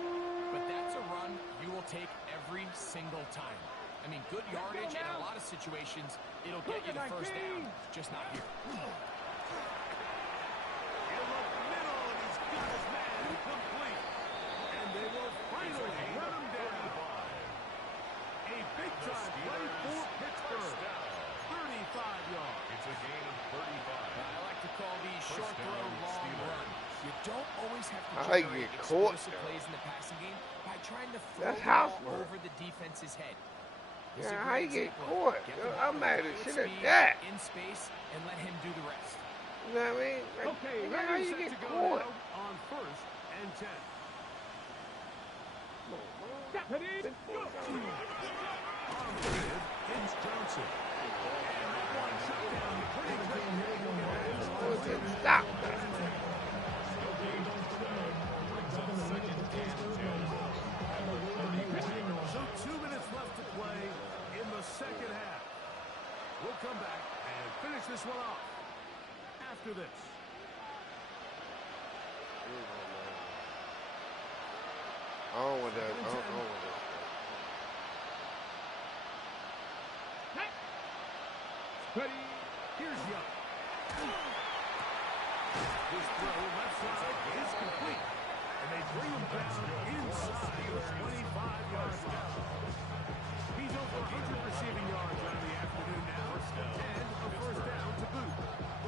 but that's a run you will take every single time. I mean, good yardage in a lot of situations, it'll get you the first down, just not here. He'll look middle, and he's got his man complete. And they will finally run him down. A big-time play for Pittsburgh. 35 yards. It's a gain of 35. I like to call these short First throw, down, long Steelers. run. You don't always have to I generate get caught, explosive though. plays in the passing game by trying to throw That's the ball housework. over the defense's head. This is a Yeah, great how you get example. caught? Get Yo, the ball I'm mad at with shit speed, at that. in space, and let him do the rest. You know what I mean? Like, Okay, how Ready, you set get to go caught? now on first and 10. Ready! Go! On the mid, it's Johnson. And that one shot down pretty quick. this one off. After this. I don't want that. I don't want that. Ready. Here's Young. This throw left side is complete. And they bring him down inside the 25-yard line. He's over 100 receiving yards on the afternoon now. And a first down to boot.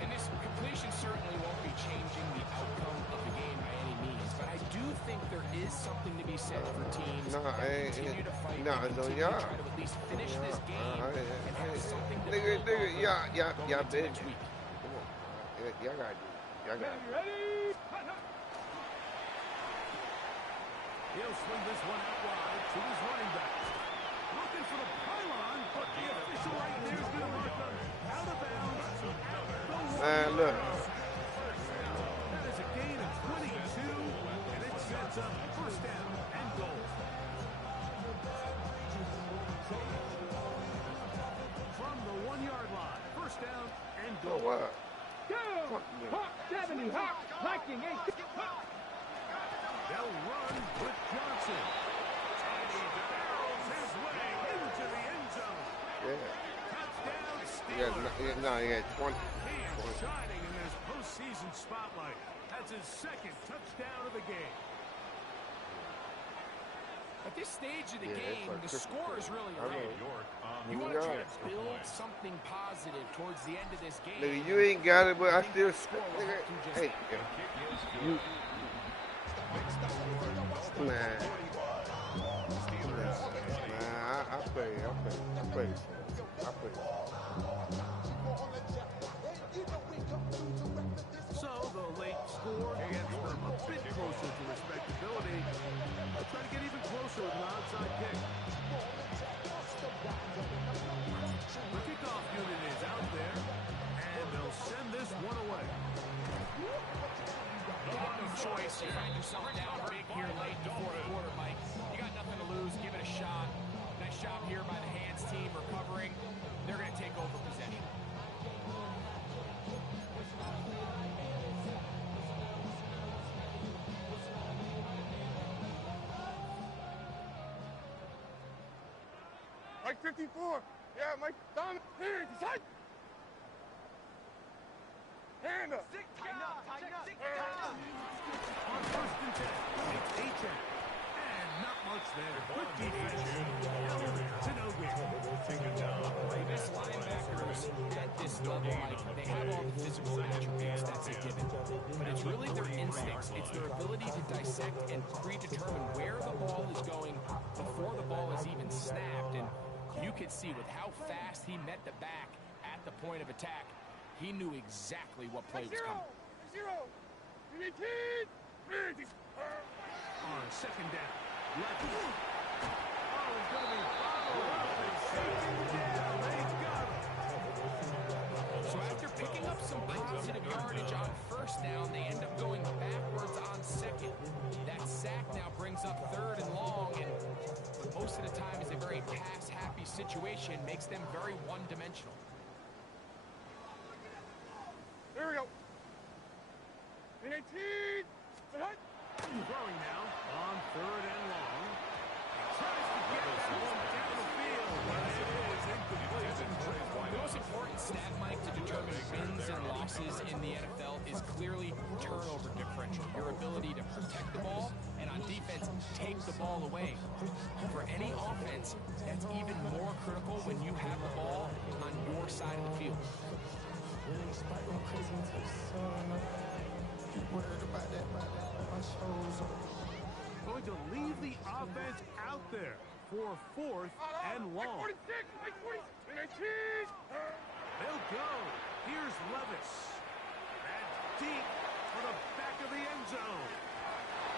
And this completion certainly won't be changing the outcome of the game by any means, but I do think there is something to be said for teams that continue to fight and continue to try to at least finish this game and have something to Nigga, y'all going big. into next week. Come on. Y'all gotta do. Y'all gotta do. Ready. He'll swing this one out wide to his running back. Looking for the pylon, but the official right there is going to mark them out of bounds. Man, look. That is a gain of 22, and it sets up first down and goal. From the 1-yard line, first down and So goal. what? Go. Hawk 70. Hawk. Viking 8. They'll run with Johnson. And he barrels his way into the end zone. Yeah. Touchdown, He had 20. He is shining in this postseason spotlight. That's his second touchdown of the game. At this stage of the Yeah, game, it's like the Christmas score is Day. really I know. irrelevant. York on You the want to try Yeah. to build something positive towards the end of this game. Nigga, you ain't got it, but I still. score will Nigga, help you just hey, you. Man. I play. So the late score gets them a bit closer to respectability. They'll try to get even closer with an onside kick. The kickoff unit is out there, and they'll send this one away. You have no choice. You find yourself down big here late in the fourth quarter, Mike. You got nothing to lose. Give it a shot. Nice job here by the hands team recovering. They're going to take over possession. Mike 54. Yeah, Mike Donovan. Here, decide. Hand up. Tighten up. On first and 10, it's A-check. And not much there. Good defense. To no win. This linebackers at this level, Mike, they have all the physical attributes, that's a given. But it's really their instincts. It's their ability to dissect and predetermine where the ball is going before the ball is even snapped. And you could see with how fast he met the back at the point of attack, he knew exactly what play was coming. 0. 18. On second down, Legend. Oh, he's going to be followed up and shaken down. They got him. So after picking up some positive yardage on first down, they end up going backwards on second. That sack now brings up third and long, and most of the time is a very pass-happy situation, makes them very one-dimensional. Here we go. 18. Throwing now on third and long. Tries to get that one down the field, but it is incomplete. The most important stat, Mike, to determine wins and losses in the NFL is clearly turnover differential, your ability to protect the ball, and on defense, take the ball away. For any offense, that's even more critical when you have the ball on your side of the field. Going to leave the offense out there for fourth and long. 46. Mike 46. 19. They'll go. Here's Levis. And deep for the back of the end zone.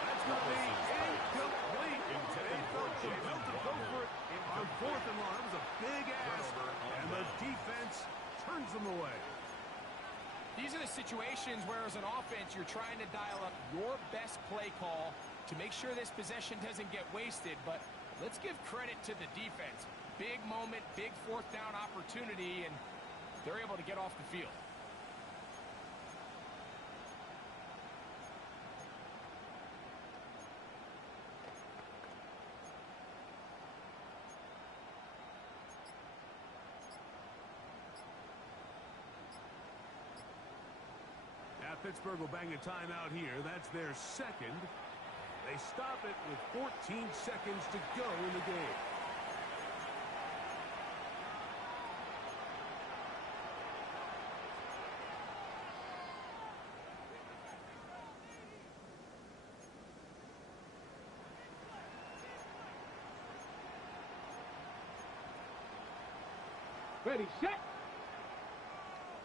That's going to be incomplete. They felt compelled to go for it on fourth and long. That was a big ask, and the defense turns them away. These are the situations where, as an offense, you're trying to dial up your best play call to make sure this possession doesn't get wasted. But let's give credit to the defense. Big moment, big fourth down opportunity, and they're able to get off the field. Now Pittsburgh will bang a timeout here. That's their second. They stop it with 14 seconds to go in the game. Ready, set.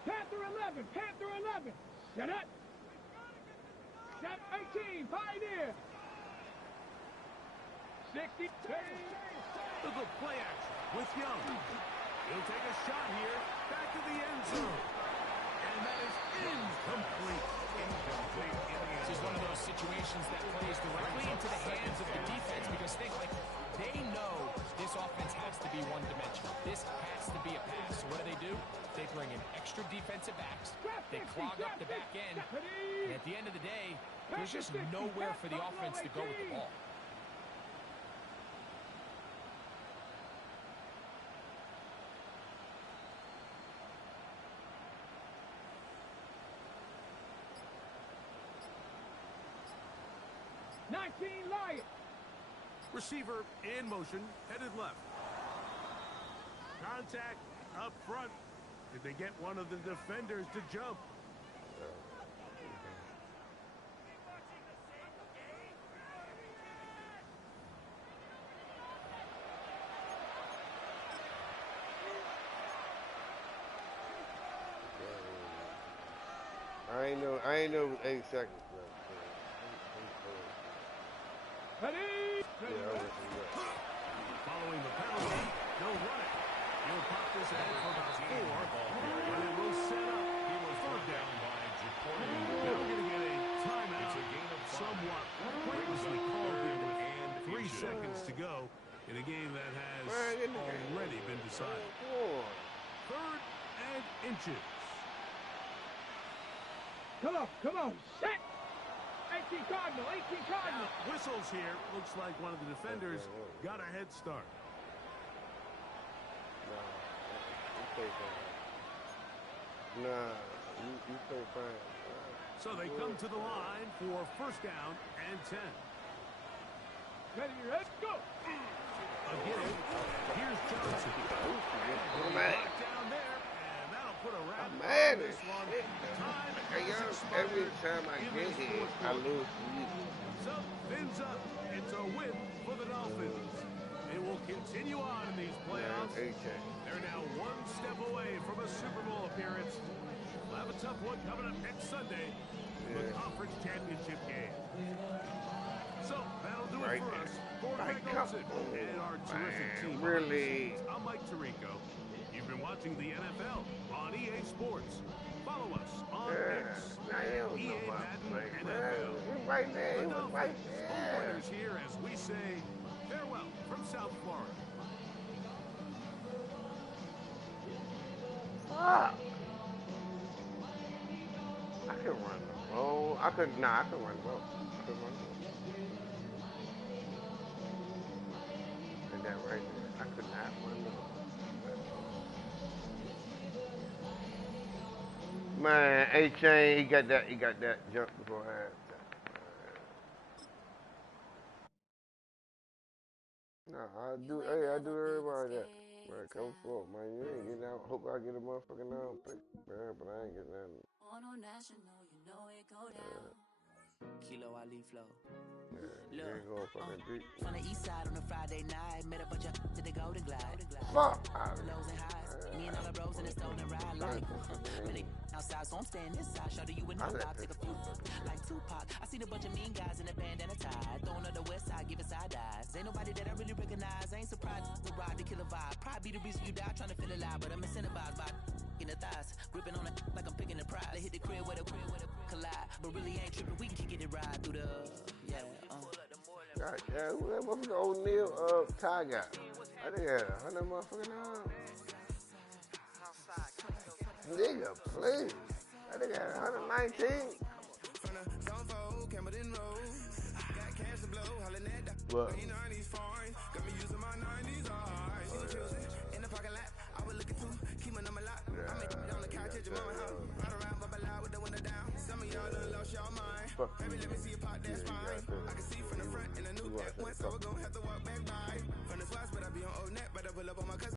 Panther 11, Panther 11. Set up. Step 18, Pioneer. 60. Look at play action with Young. He'll take a shot here. Back to the end zone. And that is incomplete. Incomplete in the end This is one of those situations that plays directly into the hands of the defense because they know this offense has to be one-dimensional. This has to be a pass. So what do? They bring in extra defensive backs. They clog up the back end. And at the end of the day, there's just nowhere for the offense to go with the ball. Receiver in motion, headed left. Contact up front. Did they get one of the defenders to jump? I ain't know 8 seconds left. Following the penalty, they'll run it. He'll pop this ahead for about 4. And it will set up. He was third down by Jacory. Now we're going to get a timeout. It's a gain of somewhat pointlessly called there with 3 seconds to go in a game that has already been decided. 3rd and inches. Come on, set. 18 Cardinal, 18 Cardinal. Whistles here. Looks like one of the defenders got a head start. You play fine. So they come to the line for 1st down and 10. Ready, go. Again, here's Johnson. Back down there, and that'll put a wrap on this one. Every time I get here, I lose sleep. So, fins up. It's a win for the Dolphins. They will continue on in these playoffs. They're now 1 step away from a Super Bowl appearance. We'll have a tough one coming up next Sunday, the conference championship game. So, that'll do it for us. For Greg Olsen and our terrific team. Really? I'm Mike Tirico. You've been watching the NFL on EA Sports. Follow us on X, EA Madden, NFL. The Dolphins, home winners here as we say farewell from South Florida. Fuck. I can run the ball. I could run the ball. I could run the ball. And that right there, I could not run the ball. Man, A-Chain, he got that jump before halftime. No, I do everybody that. Man, come forward, man. You ain't getting out. Hope I get a motherfucking pick, man, but I ain't getting that. On national, you know it go down. Kilo Ali flow. You ain't going fucking deep. From the east side on a Friday night, met a bunch of to the Golden Glide. Fuck! Lows and highs. Me and all the bros in the stolen ride like really outside, so I'm staying this side. Show you would know I take a few like Tupac. I seen a bunch of mean guys in a bandana tie, throwing up the west side, giving side eyes. Ain't nobody that I really recognize. I ain't surprised to ride the killer vibe. Probably be the reason you die trying to feel alive, but I'm incentivized by in the thighs, gripping on it like I'm picking the prize. They hit the crib with a collide, but really ain't tripping. We can kick it ride through the God, yeah, who that motherfucker O'Neal Ty got? I think I had 100 motherfucking Nigga, please. That nigga had 119. What? Fuck you. Yeah, you got that.